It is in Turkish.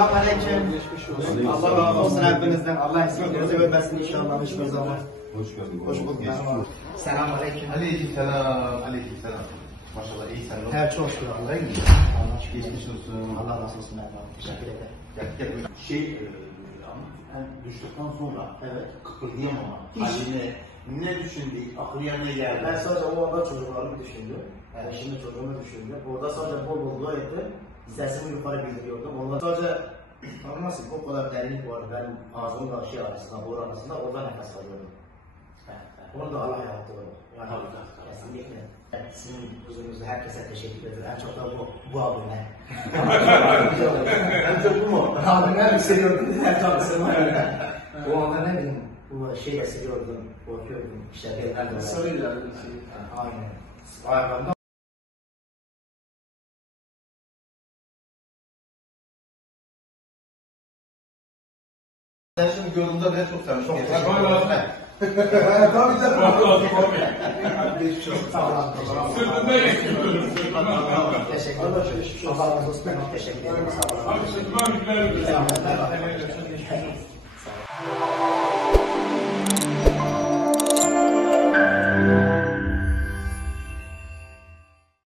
Selamünaleyküm. Allah razı olsun hepinizden. Allah eksiklerinizi görmesin inşallah hiçbir zaman. Hoş geldin. Hoş bulduk. Selamünaleyküm. Aleykümselam. Aleykümselam. Maşallah iyi sen. Evet çok şükür Allah'a iyi. Allah geçmiş olsun. Allah razı olsun efendim. Teşekkür ederim. Gel. Ama ben düştükten sonra Evet. kıpırdayamama. Hiç. Haline ne düşündü? Aklı yerine geldi. Ben sadece o anda çocuklarımı düşündüm. Yani şimdi çocuğumu düşündüm. Orada sadece bol bol dua ettim. Sesimi yukarı bildiriyordum. Orada sadece nasıl o kadar derinlik var benim ağzımla şey arasında, boru arasında orada nefes alıyordum. Onu da Allah yarattı. Yani kesinlikle. Sizin huzurunuzda herkese teşekkür ederim. En çok da bu abime. En çok bu mu? Abime mi seviyordum? Her tanesi var. O anda ne bileyim, bu şeyle seviyordum, korkuyordum. İşte belirlerle. Sarıyla. Aynen. Ayaklarımda. Sen şimdi gördüğümde bile çok sevmişsin. Tabii de. Geçmiş olsun. Sağ olun. Sırtında ekliyoruz. Teşekkür ederim. Allah razı olsun. Teşekkür ederim. Sağ olun. Abi sırtına bir Sağ olun.